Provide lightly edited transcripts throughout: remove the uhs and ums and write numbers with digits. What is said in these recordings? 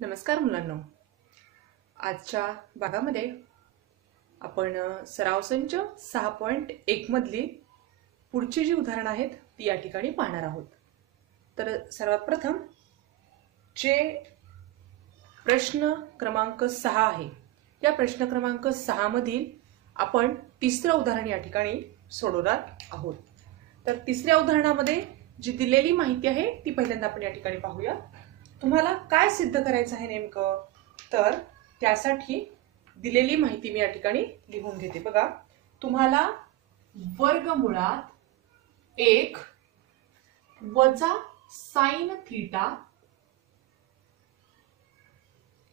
नमस्कार मुलांनो, आजच्या भागामध्ये आपण सराव संच 6.1 मधली पुढची जी उदाहरणं आहेत ती या ठिकाणी पाहणार आहोत। तर सर्वात प्रथम जे प्रश्न क्रमांक 6 आहे, या प्रश्न क्रमांक 6 मधील आपण तिसरं उदाहरण या ठिकाणी सोडवणार आहोत। तर तिसऱ्या उदाहरणामध्ये जी दिलेली माहिती आहे ती पहिल्यांदा आपण या ठिकाणी पाहूया। तुम्हाला काय सिद्ध करायचं आहे नेमकं, तर त्यासाठी दिलेली माहिती मी या ठिकाणी लिहून घेते। बघा, तुम्हाला वर्गमुळात 1 वजा साइन थीटा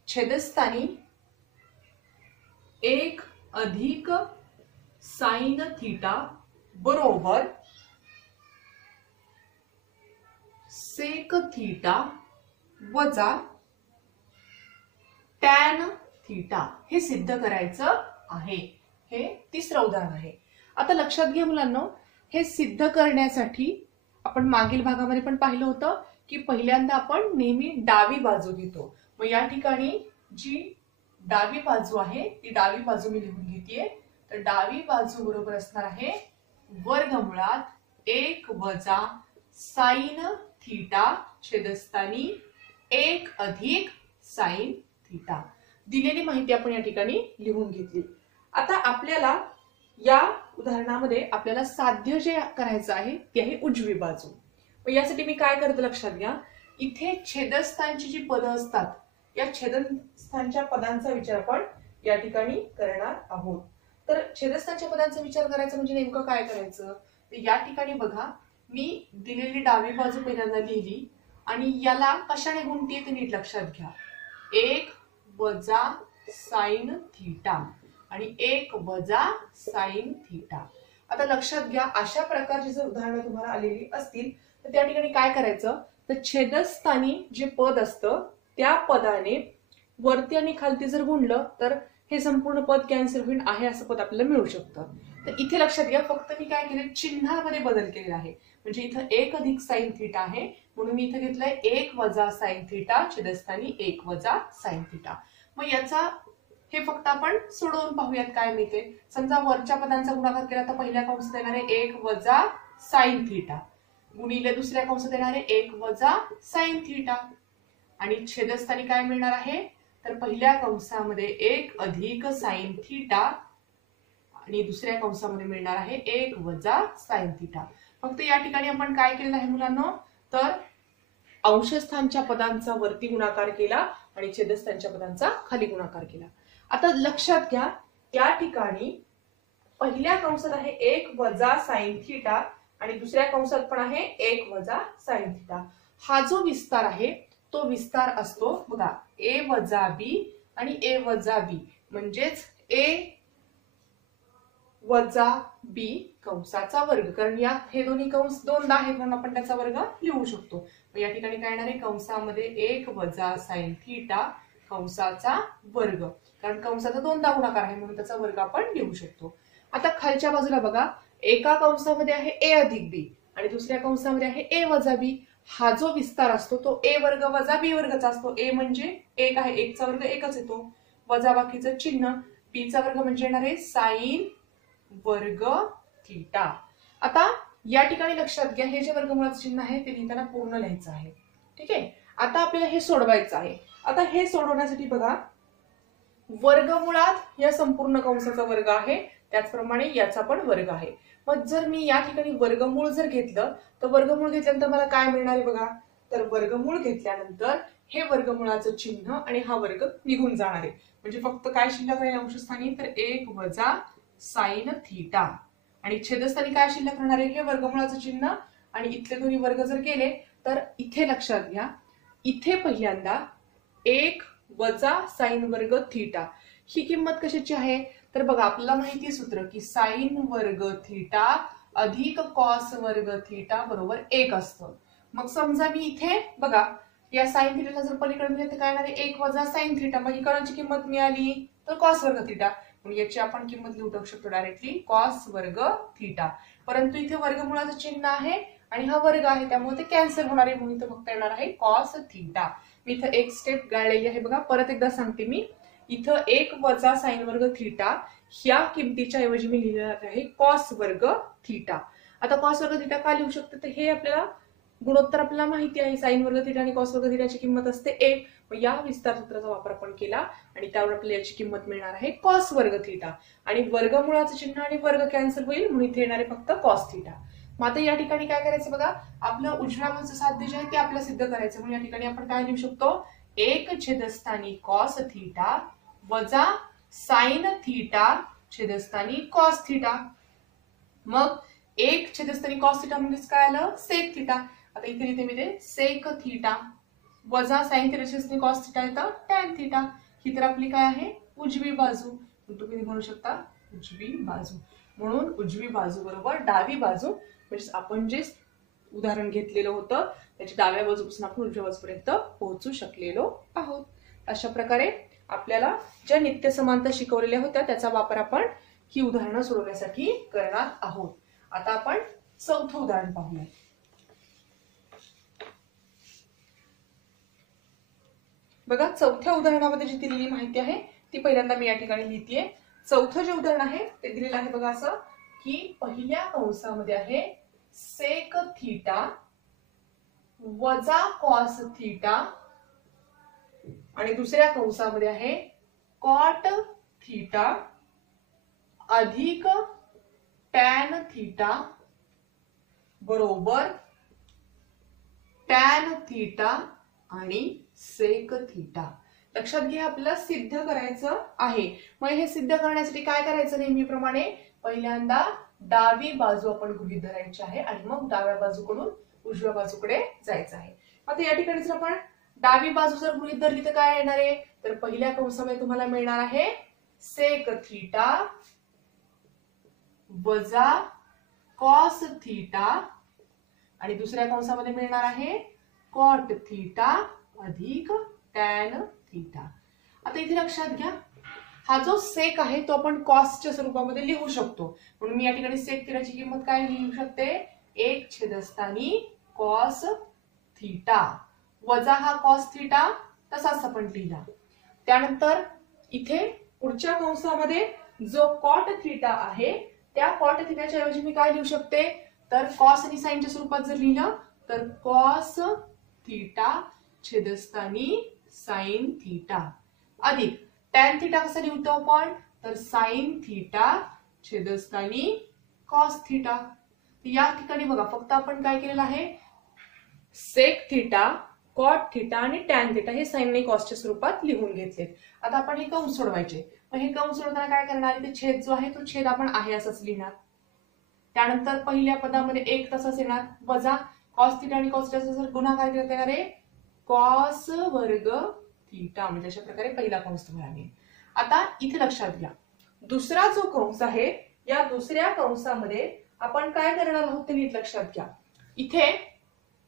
छेदस्थानी 1 अधिक साइन थीटा बरोबर सेक थीटा वजा टॅन थीटा हे सिद्ध करायचं आहे। हे तिसरं उदाहरण आहे। आता लक्षात घ्या मुलांनो, हे सिद्ध करण्यासाठी आपण मागील भागामध्ये पण पाहिलं होतं की पहिल्यांदा आपण नेहमी डावी बाजू घेतो। मग या ठिकाणी जी डावी बाजू आहे ती डावी बाजू मी लिहून घेतेय। तर डावी बाजू बरोबर असणार आहे वर्गमुळात 1 वजा साइन थीटा छेदस्थानी 1 अधिक साइन थीटा। दिलेली माहिती आपण या ठिकाणी लिहून घेतली। आता आपल्याला या उदाहरणामध्ये आपल्याला साध्य जे करायचं आहे ते आहे उजवी बाजू। मग यासाठी मी काय करते लक्षात घ्या, इथे छेदस्थानची जी पदं असतात या छेदस्थानच्या पदांचा विचार आपण या ठिकाणी करणार आहोत। तर छेदस्थानच्या पदांचा विचार करायचा म्हणजे नेमकं काय करायचं, तर या ठिकाणी बघा, मी दिलेली डावी बाजू पहिल्यांदा लिहिली आणि याला कशाने गुणती ते नीट लक्षात घ्या। 1 वजा साइन थीटा आणि 1 वजा साइन थीटा। आता लक्षात घ्या, अशा प्रकारची जर उदाहरणं तुम्हाला आलेली असतील तर त्या ठिकाणी काय करायचं, तर छेदस्थानी जे पद असतं त्या पदाने वरती आणि खालती जर गुणलं तर हे संपूर्ण पद कॅन्सल होईल, आहे असं पद आपल्याला मिळू शकतं। तर इथे लक्षात घ्या, फक्त मी काय केलं, चिन्हामध्ये बदल केलेला आहे। म्हणजे इथं 1 अधिक साइन थीटा आहे म्हणून मी इथे घेतलंय 1 वजा साइन थीटा छेदस्थानी 1 वजा साइन थीटा। मग याचा हे फक्त आपण सोडवून पाहूयात काय मिळते। समजा वरच्या पदांचा गुणाकार केला तर पहिल्या कंसात येणारे 1 वजा साइन थीटा गुणिले दुसऱ्या कंसात येणारे 1 वजा साइन थीटा आणि छेदस्थानी काय मिळणार आहे, तर पहिल्या कंसामध्ये 1 अधिक साइन थीटा आणि दुसऱ्या कंसामध्ये मिळणार आहे 1 वजा साइन थीटा। फक्त या ठिकाणी आपण काय केलेलं आहे मुलांनो, तर अंशस्थानच्या पदांचा वरती गुणाकार केला आणि छेदस्थानच्या पदांचा खाली गुणाकार केला। आता लक्षात घ्या, त्या ठिकाणी पहिल्या कंसात आहे 1 वजा साइन थीटा आणि दुसऱ्या कंसात पण आहे 1 वजा साइन थीटा। हा जो विस्तार आहे तो विस्तार असतो बघा a वजा b आणि a वजा b, म्हणजेच a वजा b कंसाचा वर्ग, कारण या हे दोन्ही कंस दोनदा आहेत म्हणून आपण त्याचा वर्ग लिहू शकतो। मग या ठिकाणी काय येणार आहे, कंसामध्ये 1 वजा साइन थीटा कंसाचा वर्ग, कारण कंसाचा दोनदा गुणाकार आहे म्हणून त्याचा वर्ग आपण लिहू शकतो। आता खालच्या बाजूला बघा, एका कंसामध्ये आहे a अधिक b आणि दुसऱ्या कंसामध्ये आहे a वजा b। हा जो विस्तार असतो तो a वर्ग वजा b वर्गचा असतो। a म्हणजे 1 आहे, 1 चा वर्ग 1च येतो, वजा बाकीचं चिन्ह, b चा वर्ग म्हणजे येणार आहे साइन वर्ग थीटा। आता या ठिकाणी लक्षात घ्या, हे जे वर्गमुळाचं चिन्ह आहे ते लिहिताना पूर्ण लिहायचं आहे, ठीक आहे। आता आपल्याला हे सोडवायचं आहे। आता हे सोडवण्यासाठी बघा, वर्गमुळात या संपूर्ण कंसाचा वर्ग आहे, त्याचप्रमाणे याचा पण वर्ग आहे। मग जर मी या ठिकाणी वर्गमूळ जर घेतलं तर वर्गमूळ घेतल्यानंतर मला काय मिळणार आहे बघा, तर वर्गमूळ घेतल्यानंतर हे वर्गमुळाचं चिन्ह आणि हा वर्ग निघून जाणार आहे। म्हणजे फक्त काय शिल्लक राहील अंशस्थानी, तर 1 वजा साइन थीटा आणि छेदस्थानी काय शिल्लक राहणार आहे, हे वर्गमुळाचं चिन्ह आणि इथले दोन्ही वर्ग जर केले तर इथे लक्षात घ्या, इथे पहिल्यांदा 1 वजा साइन वर्ग थीटा ही किंमत कशाची आहे, तर बघा आपल्याला माहिती आहे सूत्र की साइन वर्ग थीटा अधिक कॉस वर्ग थीटा बरोबर 1 असतं। मग समजा मी इथे बघा या साइन थीटाला जर पलीकडे नेले तर काय येणार आहे, 1 वजा साइन थीटा, मग इकडची किंमत मिळाली तर कॉस वर्ग थीटा, म्हणून याची आपण किंमत लिहू शकतो डायरेक्टली कॉस वर्ग थीटा। परंतु इथे वर्गमुळाचं चिन्ह आहे आणि हा वर्ग आहे त्यामुळे ते कॅन्सल होणार आहे, म्हणून इथं फक्त येणार आहे कॉस थीटा. मी इथं एक स्टेप गाळलेली आहे बघा. परत एकदा सांगते मी, इथं 1 वजा साइन वर्ग थीटा ह्या किमतीच्या ऐवजी मी लिहिणार आहे कॉस वर्ग थीटा. आता कॉस वर्ग थीटा का लिहू शकते, तर हे आपल्याला गुणोत्तर आपल्याला माहिती आहे, साइन वर्ग थीटा आणि कॉस वर्ग थीटाची किंमत असते 1. या विस्तार सूत्राचा वापर आपण केला आणि त्यावर आपल्याला याची किंमत मिळणार आहे कॉस वर्ग थीटा. आणि वर्गमुळाचं चिन्ह आणि वर्ग कॅन्सल होईल, म्हणून इथे येणार आहे फक्त कॉस थीटा. मग आता या ठिकाणी काय करायचं बघा, आपलं उजव्या बाजूचं साध्य जे आहे ते आपल्याला सिद्ध करायचं, म्हणून या ठिकाणी आपण काय लिहू शकतो, 1 छेदस्थानी कॉस थीटा वजा साइन थीटा छेदस्थानी कॉस थीटा. मग 1 छेदस्थानी कॉस थीटा म्हणजेच काय आलं, सेक थीटा. आता इथे लिहिते मी ते सेक थीटा वजा साइन थीटा छेदस्थानी कॉस थीटा येतं टॅन थीटा. ही तर आपली काय आहे, उजवी बाजू. तुम्ही म्हणू शकता उजवी बाजू. म्हणून उजवी बाजू बरोबर डावी बाजू, म्हणजे आपण जे उदाहरण घेतलेलं होतं त्याची डाव्या बाजूपासून आपण उजव्या बाजूपर्यंत पोहोचू शकलेलो आहोत. अशा प्रकारे आपल्याला ज्या नित्य समांतर शिकवलेल्या होत्या त्याचा वापर आपण ही उदाहरणं सोडवण्यासाठी करणार आहोत. आता आपण चौथं उदाहरण पाहूया. बघा, चौथ्या उदाहरणामध्ये जी दिलेली माहिती आहे ती पहिल्यांदा मी या ठिकाणी लिहितेय. चौथं जे उदाहरण आहे ते दिलेलं आहे बघा असं, की पहिल्या कंसामध्ये आहे सेक थीटा वजा कॉस थीटा आणि दुसऱ्या कंसामध्ये आहे कॉट थीटा अधिक टॅन थीटा बरोबर टॅन थीटा आणि सेक थीटा. लक्षात घ्या, आपल्याला सिद्ध करायचं आहे. मग हे सिद्ध करण्यासाठी काय करायचं, नेहमीप्रमाणे पहिल्यांदा डावी बाजू आपण गृहीत धरायची आहे आणि मग डाव्या बाजूकडून उजव्या बाजूकडे जायचं आहे. आता या ठिकाणी जर आपण डावी बाजू जर गृहीत धरली तर काय येणार आहे, तर पहिल्या कंसामध्ये तुम्हाला मिळणार आहे सेक थीटा वजा कॉस थीटा आणि दुसऱ्या कंसामध्ये मिळणार आहे कॉट थीटा अधिक टॅन थीटा. आता इथे लक्षात घ्या, हा जो सेक आहे तो आपण कॉसच्या स्वरूपामध्ये लिहू शकतो, म्हणून मी या ठिकाणी सेक थीटाची किंमत काय लिहू शकते, 1 छेदस्थानी कॉस थीटा वजा हा कॉस थीटा तसाच आपण लिहिला. त्यानंतर इथे पुढच्या कंसामध्ये जो कॉट थीटा आहे त्या कॉट थीटाच्या ऐवजी मी काय लिहू शकते, तर कॉस आणि साइनच्या स्वरूपात जर लिहिलं तर कॉस थीटा छेदस्थानी साइन थीटा अधिक टॅन थीटा कसं लिहितो आपण, तर साइन थीटा छेदस्थानी कॉस थीटा. या ठिकाणी बघा फक्त आपण काय केलेलं आहे, सेक थीटा, कॉट थीटा आणि टॅन थीटा हे साइन आणि कॉसच्या स्वरूपात लिहून घेतलेत. आता आपण हे कंस सोडवायचे. मग हे कंस सोडवताना काय करणार, ते छेद जो आहे तो छेद आपण आहे असंच लिहिणार. त्यानंतर पहिल्या पदामध्ये 1 तसाच येणार वजा कॉस थीटा आणि कॉस थीटाचा जर गुणाकार करता येणार आहे कॉस वर्ग थीटा, म्हणजे अशा प्रकारे पहिला कंस तुम्हाला मिळेल. आता इथे लक्षात घ्या, दुसरा जो कंस आहे या दुसऱ्या कंसामध्ये आपण काय करणार आहोत ते नीट लक्षात घ्या. इथे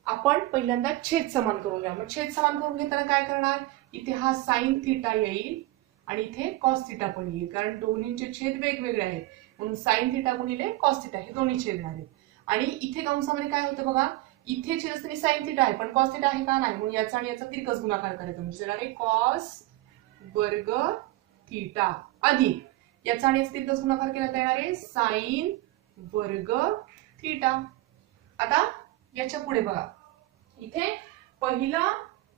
आपण पहिल्यांदा छेद समान करून घ्या. मग छेद समान करून घेताना काय करणार, इथे हा साइन थीटा येईल आणि इथे कॉस थीटा पण येईल, कारण दोन्हींचे छेद वेगवेगळे आहेत, म्हणून साइन थीटा गुणिले कॉस थीटा हे दोन्ही छेद आहेत. आणि इथे कंसामध्ये काय होतं बघा, इथे छेद असताना साइन थीटा आहे पण कॉस थीटा आहे का, नाही, म्हणून याचा आणि याचा तिरकस गुणाकार करायचा, म्हणजे येणार आहे कॉस वर्ग थीटा अधिक याचा आणि याचा तिरकस गुणाकार केला तर येणार आहे साइन वर्ग थीटा. आता याच्या पुढे बघा, इथे पहिला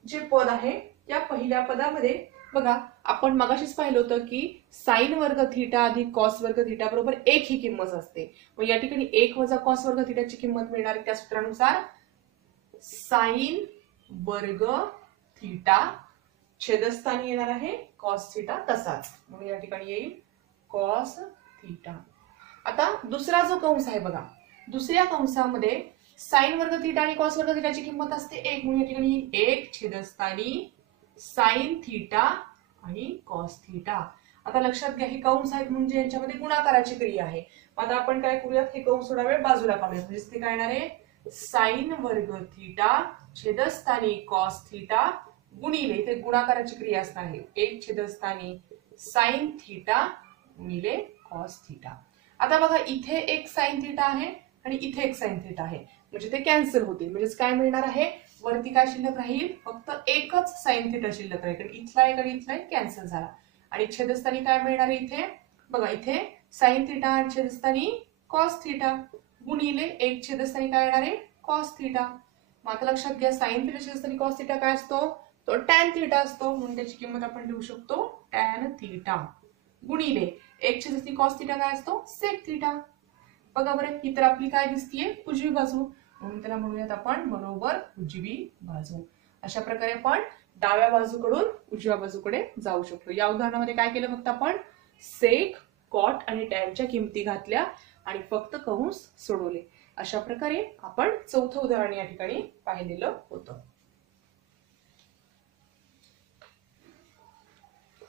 जे पद आहे या पहिल्या पदामध्ये बघा आपण मगाशीच पाहिलं होतं की साइन वर्ग थीटा अधिक कॉस वर्ग थीटा बरोबर 1 ही किंमत असते. मग या ठिकाणी 1 वजा कॉस वर्ग थीटाची किंमत मिळणार आहे त्या सूत्रानुसार साइन वर्ग थीटा छेदस्थानी येणार आहे कॉस थीटा तसाच, म्हणून या ठिकाणी येईल कॉस थीटा. आता दुसरा जो कंस आहे बघा, दुसऱ्या कंसामध्ये साइन वर्ग थीटा आणि कॉस वर्ग थीटाची किंमत असते 1, म्हणून या ठिकाणी 1 छेदस्थानी साइन थीटा आणि कॉस थीटा. आता लक्षात घ्या, हे कंस आहेत म्हणजे यांच्यामध्ये गुणाकाराची क्रिया आहे. आता आपण काय करूयात, हे कंस थोडा वेळ बाजूला काढूयात, म्हणजे ते काय येणार आहे साइन वर्ग थीटा छेदस्थानी कॉस थीटा गुणिले, इथे गुणाकाराची क्रिया असणार आहे 1 छेदस्थानी साइन थीटा गुणिले कॉस थीटा. आता बघा इथे एक साइन थीटा आहे आणि इथे एक साइन थीटा आहे, म्हणजे ते कॅन्सल होतील. म्हणजेच काय मिळणार आहे, वरती काय शिल्लक राहील, फक्त एकच साइन थिटा शिल्लक राहील, कारण इथला एक आणि इथला एक कॅन्सल झाला. आणि छेदस्थानी काय मिळणार आहे, इथे बघा, इथे साइन थिटा आणि छेदस्थानी कॉस थिटा गुणिले एक छेदस्थानी काय येणार आहे, कॉस थिटा. मग आता लक्षात घ्या, साइन थिटा छेदस्थानी कॉस थिटा काय असतो, तो टॅन थिटा असतो, म्हणून त्याची किंमत आपण लिहू शकतो टॅन थिटा गुणिले एक छेदस्थानी कॉस थिटा काय असतो, सेक थिटा. बघा बरं, ही तर आपली काय दिसतीये, उजवी बाजू, म्हणून त्याला म्हणूयात आपण बरोबर उजवी बाजू. अशा प्रकारे आपण डाव्या बाजूकडून उजव्या बाजूकडे जाऊ शकतो. या उदाहरणामध्ये काय केलं, फक्त आपण सेक, कॉट आणि टॅनच्या किमती घातल्या आणि फक्त कंस सोडवले. अशा प्रकारे आपण चौथं उदाहरण या ठिकाणी पाहिलेलं होतं.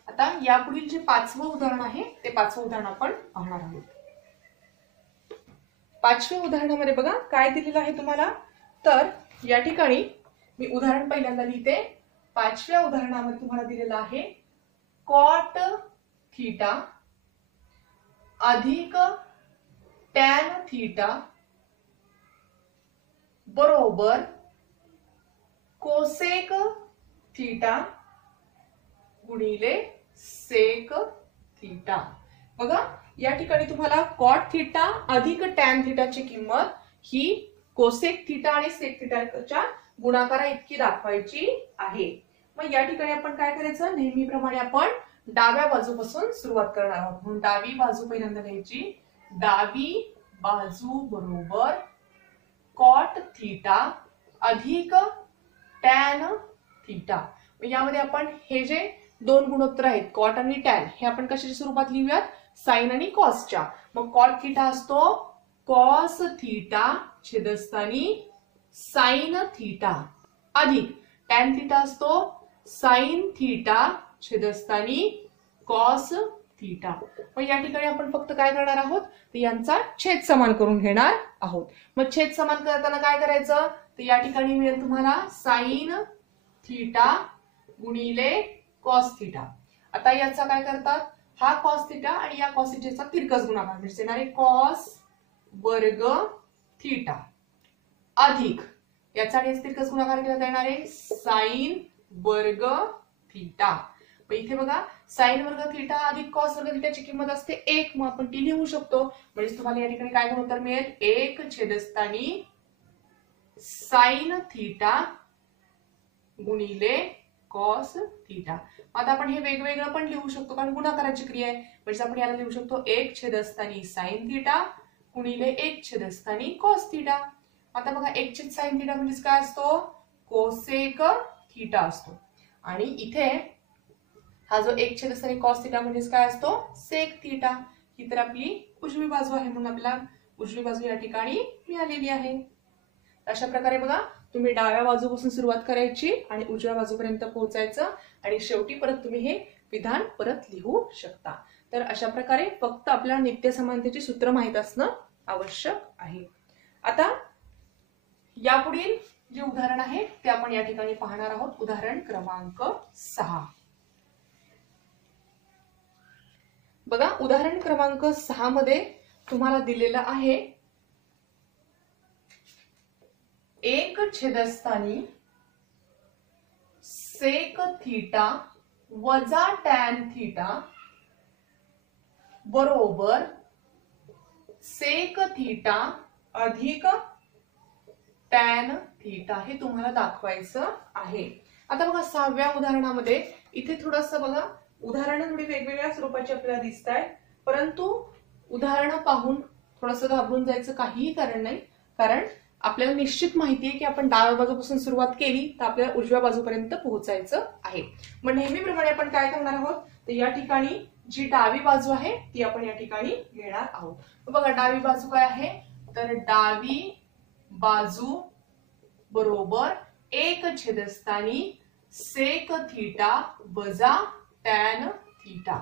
आता यापुढील जे पाचवं उदाहरण आहे ते पाचवं उदाहरण आपण पाहणार आहोत. पाचव्या उदाहरणामध्ये बघा काय दिलेलं आहे तुम्हाला. तर या ठिकाणी मी उदाहरण पहिल्यांदा लिहिते. पाचव्या उदाहरणामध्ये तुम्हाला दिलेलं आहे कॉट थीटा अधिक टॅन थीटा बरोबर कोसेक थीटा गुणिले सेक थीटा. बघा या ठिकाणी तुम्हाला कॉट थीटा अधिक टॅन थीटाची किंमत ही कोसेक थीटा आणि सेक थीटाच्या गुणाकारा इतकी दाखवायची आहे. मग या ठिकाणी आपण काय करायचं, नेहमीप्रमाणे आपण डाव्या बाजूपासून सुरुवात करणार आहोत. म्हणून डावी बाजू पहिल्यांदा घ्यायची. डावी बाजू बरोबर कॉट थीटा अधिक टॅन थीटा. यामध्ये आपण हे जे दोन गुणोत्तर आहेत कॉट आणि टॅन, हे आपण कशाच्या स्वरूपात लिहूयात, साइन आणि कॉसच्या. मग कॉट थीटा असतो कॉस थीटा छेदस्थानी साइन थीटा अधिक टॅन थीटा असतो साइन थीटा छेदस्थानी कॉस थीटा. मग या ठिकाणी आपण फक्त काय करणार आहोत, तर यांचा छेद समान करून घेणार आहोत. मग छेद समान करताना काय करायचं, तर या ठिकाणी मिळेल तुम्हाला साइन थीटा गुणिले कॉस थीटा. आता याचा काय करतात, हा कॉस थीटा आणि या कॉस थीटाचा तिरकस गुणाकार म्हणजे येणार आहे कॉस वर्ग थीटा अधिक याचा आणि तिरकस गुणाकार केला येणार आहे साइन वर्ग थीटा. मग इथे बघा साइन वर्ग थीटा अधिक कॉस वर्ग थीटाची किंमत असते 1. मग आपण ती लिहू शकतो. म्हणजे तुम्हाला या ठिकाणी काय गुणोत्तर मिळेल, 1 छेदस्थानी साइन थीटा गुणिले कॉस थीटा. आता आपण हे वेगवेगळं पण लिहू शकतो कारण गुणाकाराची क्रिया आहे. म्हणजे आपण याला लिहू शकतो 1 छेदस्थानी साइन थीटा गुणिले 1 छेदस्थानी कॉस थीटा. आता बघा 1 छेद साइन थीटा म्हणजे काय असतो, कोसेक थीटा असतो. आणि इथे हा जो 1 छेदस्थानी कॉस थीटा म्हणजे काय असतो, सेक थीटा. ही तर आपली उजवी बाजू आहे म्हणून आपल्याला उजवी बाजू या ठिकाणी मिळालेली आहे. अशा प्रकारे बघा तुम्ही डाव्या बाजूपासून सुरुवात करायची आणि उजव्या बाजूपर्यंत पोहोचायचं आणि शेवटी परत तुम्ही हे विधान परत लिहू शकता. तर अशा प्रकारे फक्त आपल्याला नित्य समानतेची सूत्र माहित असणं आवश्यक आहे. आता यापुढील जे उदाहरण आहे ते आपण या ठिकाणी पाहणार आहोत. उदाहरण क्रमांक 6. बघा उदाहरण क्रमांक 6 मध्ये तुम्हाला दिलेलं आहे 1 छेदस्थानी सेक थीटा वजा टॅन थीटा बरोबर सेक थीटा अधिक टॅन थीटा हे तुम्हाला दाखवायचं आहे. आता बघा 6व्या उदाहरणामध्ये इथे थोडंसं बघा उदाहरणं थोडी वेगवेगळ्या स्वरूपाची आपल्याला दिसत आहेत, परंतु उदाहरणं पाहून थोडंसं घाबरून जायचं काहीही कारण नाही. कारण आपल्याला निश्चित माहिती आहे की आपण डाव्या बाजूपासून सुरुवात केली तर आपल्याला उजव्या बाजूपर्यंत पोहोचायचं आहे. मग नेहमीप्रमाणे आपण काय करणार आहोत, तर या ठिकाणी जी डावी बाजू आहे ती आपण या ठिकाणी घेणार आहोत. बघा डावी बाजू काय आहे, तर डावी बाजू बरोबर 1 छेदस्थानी सेक थीटा वजा टॅन थीटा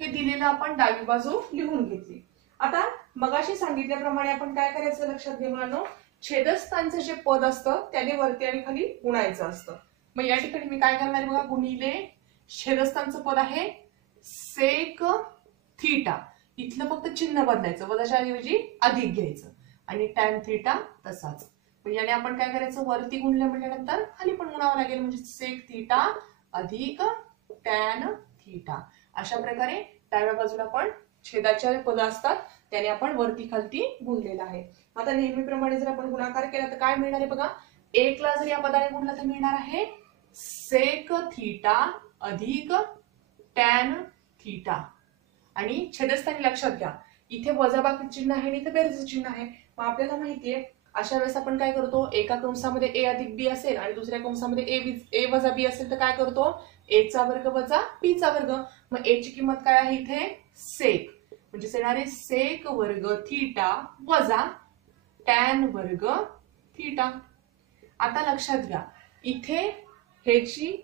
हे दिलेलं आपण डावी बाजू लिहून घेतली. आता मगाशी सांगितल्याप्रमाणे आपण काय करायचं लक्षात घ्या मुलांनो, छेदस्थानचं जे पद असतं त्याने वरती आणि खाली गुणायचं असतं. मग या ठिकाणी मी काय करणार आहे बघा, गुणिले छेदस्थानचं पद आहे सेक थीटा, इथलं फक्त चिन्ह बदलायचं, वजाच्या ऐवजी अधिक घ्यायचं आणि टॅन थीटा तसाच. याने आपण काय करायचं, वरती गुणलं म्हटल्यानंतर खाली पण गुणावं लागेल, म्हणजे सेक थीटा अधिक टॅन थीटा. अशा प्रकारे डाव्या बाजूला पण छेदाच्या पद असतात त्याने आपण वरती खालती गुणलेलं आहे. आता नेहमीप्रमाणे जर आपण गुणाकार केला तर काय मिळणार आहे बघा, 1 ला जर या पदाने गुणलं तर मिळणार आहे सेक थीटा अधिक टॅन थीटा. आणि छेदस्थानी लक्षात घ्या इथे वजाबाकी चिन्ह आहे आणि इथे बेरीज चिन्ह आहे. मग आपल्याला माहितीये अशा वेळेस आपण काय करतो, एका कंसामध्ये ए अधिक बी असेल आणि दुसऱ्या कंसामध्ये ए वजा बी असेल तर काय करतो, ए चा वर्ग वजा बी चा वर्ग. मग ए ची किंमत काय आहे इथे सेक, म्हणजे येणार आहे सेक वर्ग थीटा वजा टॅन वर्ग थीटा. आता लक्षात घ्या इथे ह्याची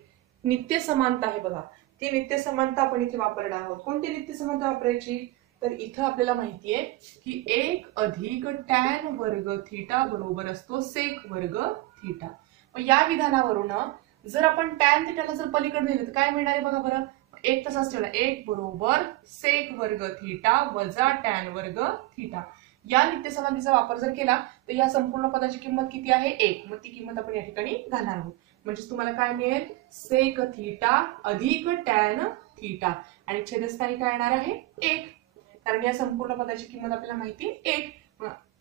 नित्य समानता आहे बघा, ती नित्य समानता आपण इथे वापरणार आहोत. कोणती नित्य समानता वापरायची, तर इथं आपल्याला माहितीये की 1 अधिक टॅन वर्ग थीटा बरोबर असतो सेक वर्ग थीटा. मग या विधानावरून जर आपण टॅन थीटाला जर पलीकडे नेलं तर काय मिळणार आहे बघा बरं, एक तसाच ठेवला, 1 बरोबर सेक वर्ग थीटा वजा टॅन वर्ग थीटा. या नित्य समानतेचा वापर जर केला तर या संपूर्ण पदाची किंमत किती आहे 1. मग ती किंमत आपण या ठिकाणी घालणार आहोत. म्हणजे तुम्हाला काय मिळेल सेक थीटा अधिक टॅन थीटा आणि छेदस्थानी काय येणार आहे 1, कारण या संपूर्ण पदाची किंमत आपल्याला माहिती 1.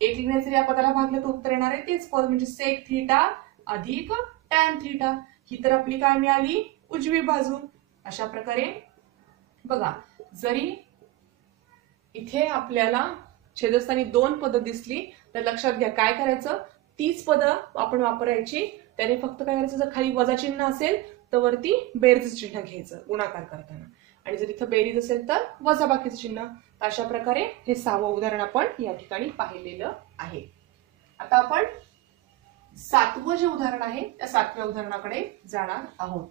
1 लिहिण्याचे जर या पदाला भागलं तर उत्तर येणार आहे तेच पद, म्हणजे सेक थीटा अधिक टॅन थीटा. ही तर आपली काय मिळाली उजवी बाजू. अशा प्रकारे बघा जरी इथे आपल्याला छेदस्थानी 2 पद दिसली तर लक्षात घ्या काय करायचं, तीच पद आपण वापरायची. त्याने फक्त काय करायचं, जर खाली वजा चिन्ह असेल तर वरती बेरीज चिन्ह घ्यायचं गुणाकार करताना, आणि जर इथं बेरीज असेल तर वजा बाकीचं चिन्ह. अशा प्रकारे हे 6वं उदाहरण आपण या ठिकाणी पाहिलेलं आहे. आता आपण 7वं जे उदाहरण आहे त्या 7व्या उदाहरणाकडे जाणार आहोत.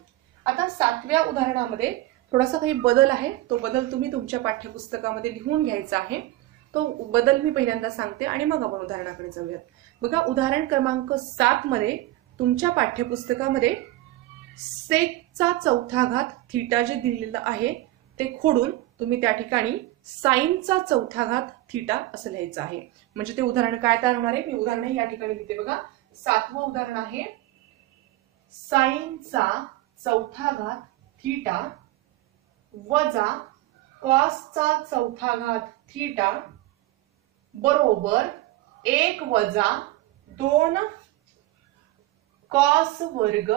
आता 7व्या उदाहरणामध्ये थोडासा काही बदल आहे, तो बदल तुम्ही तुमच्या पाठ्यपुस्तकामध्ये लिहून घ्यायचा आहे. तो बदल मी पहिल्यांदा सांगते आणि मग आपण उदाहरणाकडे जाऊयात. बघा उदाहरण क्रमांक 7 मध्ये तुमच्या पाठ्यपुस्तकामध्ये सेकचा चौथा घात थीटा जे दिलेलं आहे ते खोडून तुम्ही त्या ठिकाणी साइनचा चौथा घात थीटा असं लिहायचं आहे. म्हणजे ते उदाहरण काय तयार होणार आहे, मी उदाहरण या ठिकाणी लिहिते बघा. 7वं उदाहरण आहे साइनचा चौथा घात थीटा वजा कॉसचा चौथा घात थीटा बरोबर 1 वजा 2 कॉस वर्ग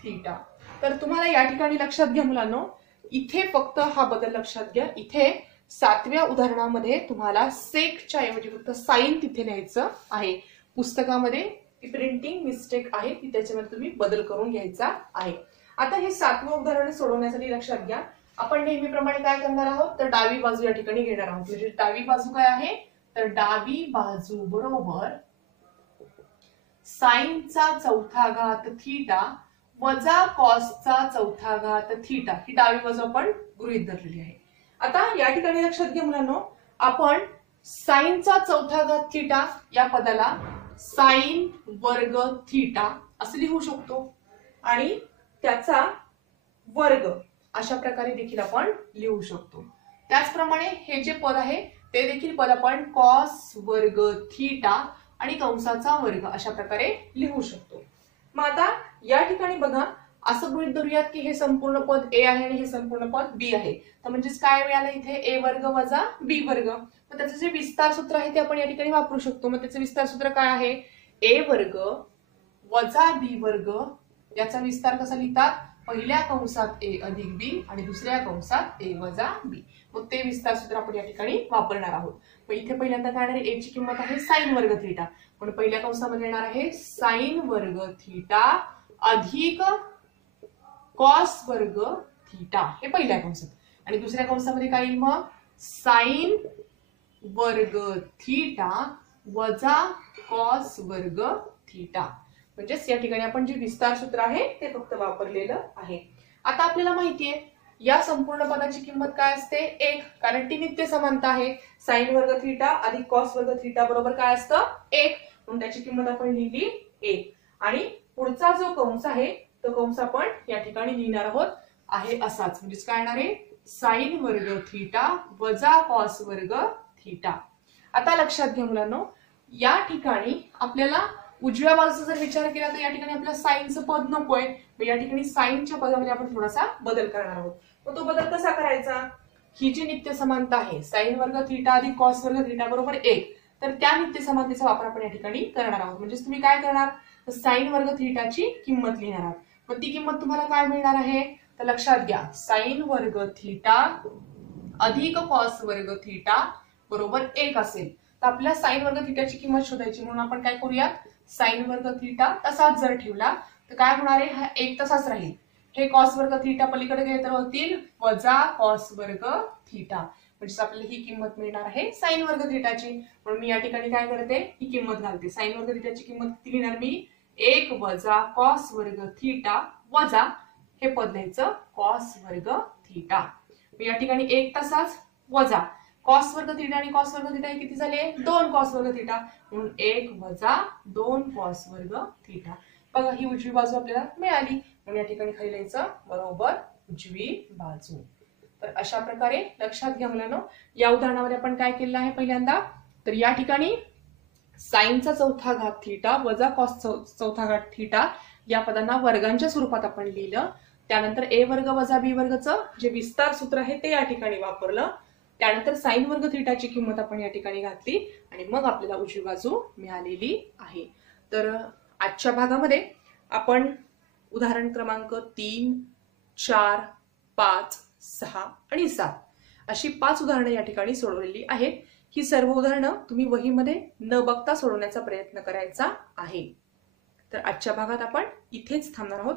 थीटा. तर तुम्हाला या ठिकाणी लक्षात घ्या मुलांनो, इथे फक्त हा बदल लक्षात घ्या. इथे 7व्या उदाहरणामध्ये तुम्हाला सेकच्या ऐवजी फक्त साइन तिथे लिहायचं आहे. पुस्तकामध्ये ती प्रिंटिंग मिस्टेक आहे, ती त्याच्यामध्ये तुम्ही बदल करून घ्यायचा आहे. आता हे 7वं उदाहरण सोडवण्यासाठी लक्षात घ्या आपण नेहमीप्रमाणे काय करणार आहोत, तर डावी बाजू या ठिकाणी घेणार आहोत. म्हणजे डावी बाजू काय आहे, तर डावी बाजू बरोबर साइनचा चौथा घात थीटा वजा कॉसचा चौथा घात थीटा, ही डावी बाजू आपण गृहीत धरलेली आहे. आता या ठिकाणी लक्षात घ्या मुलांनो, आपण साइनचा चौथा घात थीटा या पदाला साइन वर्ग थीटा असं लिहू शकतो आणि त्याचा वर्ग अशा प्रकारे देखील आपण लिहू शकतो. त्याचप्रमाणे हे जे पद आहे ते देखील पद आपण कॉस वर्ग थीटा आणि कंसाचा वर्ग अशा प्रकारे लिहू शकतो. मग आता या ठिकाणी बघा असं गृहीत धरूयात की हे संपूर्ण पद ए आहे आणि हे संपूर्ण पद बी आहे. तर म्हणजेच काय मिळालं इथे ए वर्ग वजा बी वर्ग. मग त्याचं जे विस्तार सूत्र आहे ते आपण या ठिकाणी वापरू शकतो. मग त्याचं विस्तार सूत्र काय आहे, ए वर्ग वजा बी वर्ग याचा विस्तार कसा लिहितात, पहिल्या कंसात ए अधिक बी आणि दुसऱ्या कंसात ए वजा बी. मग ते विस्तार सूत्र आपण या ठिकाणी वापरणार आहोत. मग इथे पहिल्यांदा काय आहे, ए ची किंमत आहे साइन वर्ग थीटा, पण पहिल्या कंसामध्ये येणार आहे साइन वर्ग थीटा अधिक कॉस वर्ग थीटा हे पहिल्या कंसात, आणि दुसऱ्या कंसामध्ये काय येईल मग साइन वर्ग थीटा वजा कॉस वर्ग थीटा. म्हणजेच या ठिकाणी आपण जे विस्तार सूत्र आहे ते फक्त वापरलेलं आहे. आता आपल्याला माहितीये या संपूर्ण पदाची किंमत काय असते 1, कारण ती नित्य समानता आहे. साइन वर्ग थीटा अधिक कॉस वर्ग थीटा बरोबर काय असतं 1, म्हणून त्याची किंमत आपण लिहिली 1. आणि पुढचा जो कंस आहे तो कंस आपण या ठिकाणी लिहिणार आहोत आहे असाच, म्हणजेच काय येणार आहे साइन वर्ग थीटा वजा कॉस वर्ग थीटा. आता लक्षात घ्या मुलांनो, या ठिकाणी आपल्याला उजव्या बाजूचा जर विचार केला तर या ठिकाणी आपल्याला साईनचं पद नकोय, या ठिकाणी साईनच्या पदामध्ये आपण थोडासा बदल करणार आहोत. मग तो बदल कसा करायचा? ही जी नित्य समानता आहे साईन वर्ग थीटा अधिक कॉस वर्ग थीटा बरोबर 1, तर त्या नित्य समानतेचा वापर आपण या ठिकाणी करणार आहोत. म्हणजे तुम्ही काय करणार, तर साईन वर्ग थीटाची किंमत लिहिणार आहात. मग ती किंमत तुम्हाला काय मिळणार आहे, तर लक्षात घ्या साईन वर्ग थीटा अधिक कॉस वर्ग थीटा बरोबर 1 असेल. तर आपल्या साईन वर्ग थीटाची किंमत शोधायची, म्हणून आपण काय करूया, साईन वर्ग थीटा तसाच जर ठेवला तर काय होणार आहे, हा 1 तसाच राहील. हे कॉस वर्ग थीटा पलीकडे गेले तर होतील वजा कॉस वर्ग थीटा, म्हणजे आपल्याला ही किंमत मिळणार आहे साईन वर्ग थीटाची. म्हणून मी या ठिकाणी काय करते, ही किंमत घालते. साईन वर्ग थीटाची किंमत किती लिहिणार मी, 1 वजा कॉस वर्ग थीटा वजा हे पद लिहायचं कॉस वर्ग थीटा. मी या ठिकाणी 1 तसाच वजा कॉस वर्ग थीटा आणि कॉस वर्ग थीटा हे किती झाले, 2 कॉस वर्ग थीटा, म्हणून 1 वजा 2 कॉस वर्ग थीटा. बघा ही उजवी बाजू आपल्याला मिळाली, म्हणून या ठिकाणी खाली लिहायचं बरोबर उजवी बाजू. तर अशा प्रकारे लक्षात घ्या मुलांनो, या उदाहरणामध्ये आपण काय केलं आहे पहिल्यांदा, तर या ठिकाणी साईनचा चौथा घात थीटा वजा कॉस चौथा घात थीटा या पदांना वर्गांच्या स्वरूपात आपण लिहिलं. त्यानंतर ए वर्ग वजा बी वर्गचं जे विस्तार सूत्र आहे ते या ठिकाणी वापरलं. त्यानंतर साईन वर्ग थीटाची किंमत आपण या ठिकाणी घातली आणि मग आपल्याला उजवी बाजू मिळालेली आहे. तर आजच्या भागामध्ये आपण उदाहरण क्रमांक 3, 4, 5, 6 आणि 7 अशी 5 उदाहरणं या ठिकाणी सोडवलेली आहेत. ही सर्व उदाहरणं तुम्ही वहीमध्ये न बघता सोडवण्याचा प्रयत्न करायचा आहे. तर आजच्या भागात आपण इथेच थांबणार आहोत.